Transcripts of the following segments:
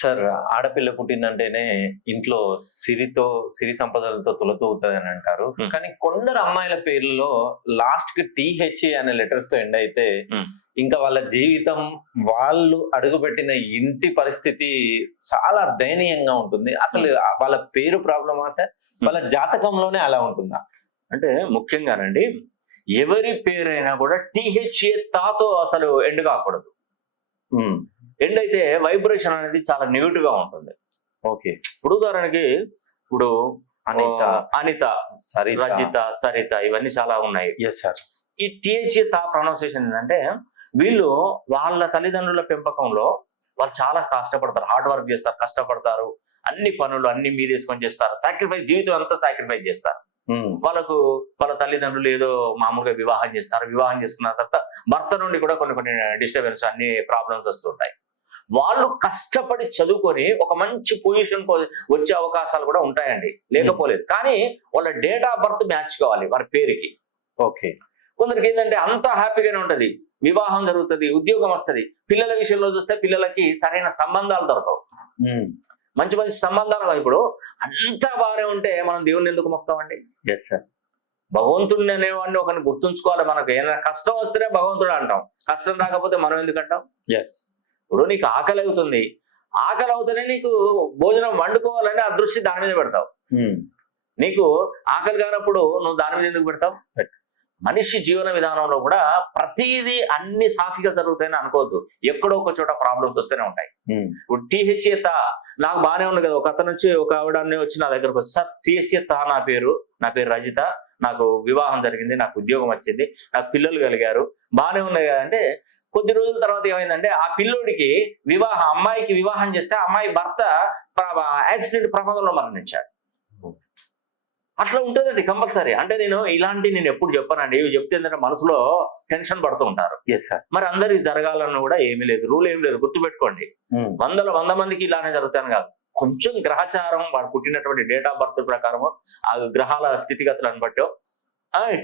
Sir, ఆడపిల్ల పుట్టిందంటేనే ఇంట్లో సిరి సంపదలతో తులతూగుతది అని అంటారు. హ్మ్. కానీ కొందరు అమ్మాయిల పేర్లలో లాస్ట్ కి టీహెచ్ఏ అనే లెటర్స్ తో ఎండ్ అయితే హ్మ్. ఇంకా వాళ్ళ జీవితం, వాళ్ళు అడుగుపెట్టిన ఇంటి పరిస్థితి చాలా దయనీయంగా ఉంటుంది. అసలు వాళ్ళ పేరు ప్రాబ్లమా సార్? వాళ్ళ జాతకంలోనే అలా ఉంటుందా? అంటే ముఖ్యంగానండి, ఎవరి పేరైనా కూడా టీహెచ్ఏ తాతో అసలు ఎండ్ కాకూడదు. హ్మ్. ఎండ్ అయితే వైబ్రేషన్ అనేది చాలా నెగిటివ్ గా ఉంటుంది. ఓకే. ఇప్పుడు ఉదాహరణకి, ఇప్పుడు అనిత, అనిత, సరిత. రజిత, సరిత ఇవన్నీ చాలా ఉన్నాయి. Yes sir. ఈ టీహెచ్ఏ తా ప్రొనౌన్సియేషన్ ఏంటంటే, వీళ్ళు వాళ్ళ తల్లిదండ్రుల పెంపకంలో వాళ్ళు చాలా కష్టపడతారు, హార్డ్ వర్క్ చేస్తారు, కష్టపడతారు, అన్ని పనులు అన్ని మీదేసుకొని చేస్తారు, సాక్రిఫైస్, జీవితం అంతా సాక్రిఫైస్ చేస్తారు. వాళ్ళకు వాళ్ళ తల్లిదండ్రులు ఏదో మామూలుగా వివాహం చేస్తారు, వివాహం చేసుకున్న తర్వాత భర్త నుండి కూడా కొన్ని కొన్ని డిస్టర్బెన్స్, అన్ని ప్రాబ్లమ్స్ వస్తుంటాయి. వాళ్ళు కష్టపడి చదువుకొని ఒక మంచి పొజిషన్ వచ్చే అవకాశాలు కూడా ఉంటాయండి, లేకపోలేదు. కానీ వాళ్ళ డేట్ ఆఫ్ బర్త్ మ్యాచ్ కావాలి వారి పేరుకి. ఓకే. కొందరికి ఏంటంటే అంతా హ్యాపీగానే ఉంటది, వివాహం జరుగుతుంది, ఉద్యోగం వస్తుంది, పిల్లల విషయంలో చూస్తే పిల్లలకి సరైన సంబంధాలు దొరకవు. మంచి మంచి సంబంధాలు, ఇప్పుడు అంతా బాగానే ఉంటే మనం దేవుణ్ణి ఎందుకు మొక్తామండి? Yes sir. భగవంతుడిని అనేవాడిని ఒకరిని గుర్తుంచుకోవాలి. మనకు ఏదైనా కష్టం వస్తేనే భగవంతుడు అంటాం, కష్టం రాకపోతే మనం ఎందుకు అంటాం? ఎస్. ఇప్పుడు నీకు ఆకలి అవుతుంది, ఆకలి అవుతేనే నీకు భోజనం వండుకోవాలని ఆ దృష్టి దాని మీద పెడతావు. నీకు ఆకలి కానప్పుడు నువ్వు దాని మీద ఎందుకు పెడతావు? మనిషి జీవన విధానంలో కూడా ప్రతిదీ అన్ని సాఫీగా జరుగుతాయని అనుకోవద్దు, ఎక్కడో ఒక చోట ప్రాబ్లమ్స్ వస్తూనే ఉంటాయి. ఇప్పుడు టీహెచ్ఏ తా నాకు బాగానే ఉంది కదా, ఒక అతను వచ్చి, ఒక ఆవిడ వచ్చి నా దగ్గరకు వచ్చి, సార్ టీహెచ్ఏ తా నా పేరు రజిత, నాకు వివాహం జరిగింది, నాకు ఉద్యోగం వచ్చింది, నాకు పిల్లలు కలిగారు, బాగానే ఉన్నాయి కదా అంటే, కొద్ది రోజుల తర్వాత ఏమైందంటే ఆ పిల్లోడికి అమ్మాయికి వివాహం చేస్తే అమ్మాయి భర్త యాక్సిడెంట్ ప్రమాదంలో మరణించాడు. అట్లా ఉంటుందండి కంపల్సరీ. అంటే నేను ఎప్పుడు చెప్పానండి, ఇవి చెప్తే ఏంటంటే మనసులో టెన్షన్ పడుతూ ఉంటారు. Yes sir. మరి అందరికి జరగాలన్న కూడా ఏమీ లేదు, రూల్ ఏమి లేదు, గుర్తుపెట్టుకోండి. 100 మందికి ఇలానే జరుగుతాను కాదు, కొంచెం గ్రహచారం, వాడు పుట్టినటువంటి డేట్ ఆఫ్ బర్త్ ప్రకారం, ఆ గ్రహాల స్థితిగతులను బట్టి,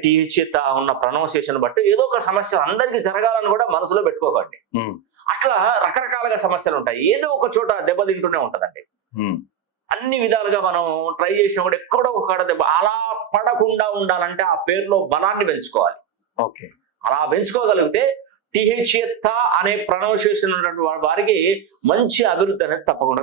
టీహెచ్ఏ ఉన్న ప్రొనౌన్సియేషన్ బట్టి ఏదో ఒక సమస్య అందరికి జరగాలని కూడా మనసులో పెట్టుకోకండి. అట్లా రకరకాలుగా సమస్యలు ఉంటాయి, ఏదో ఒక చోట దెబ్బతింటూనే ఉంటదండి. అన్ని విధాలుగా మనం ట్రై చేసినా కూడా ఎక్కడో ఒక దెబ్బ, అలా పడకుండా ఉండాలంటే ఆ పేరులో బలాన్ని పెంచుకోవాలి. ఓకే. అలా పెంచుకోగలిగితే టీహెచ్ఏ తా అనే ప్రొనౌన్సియేషన్ ఉన్నటువంటి వారికి మంచి అభివృద్ధి అనేది తప్పకుండా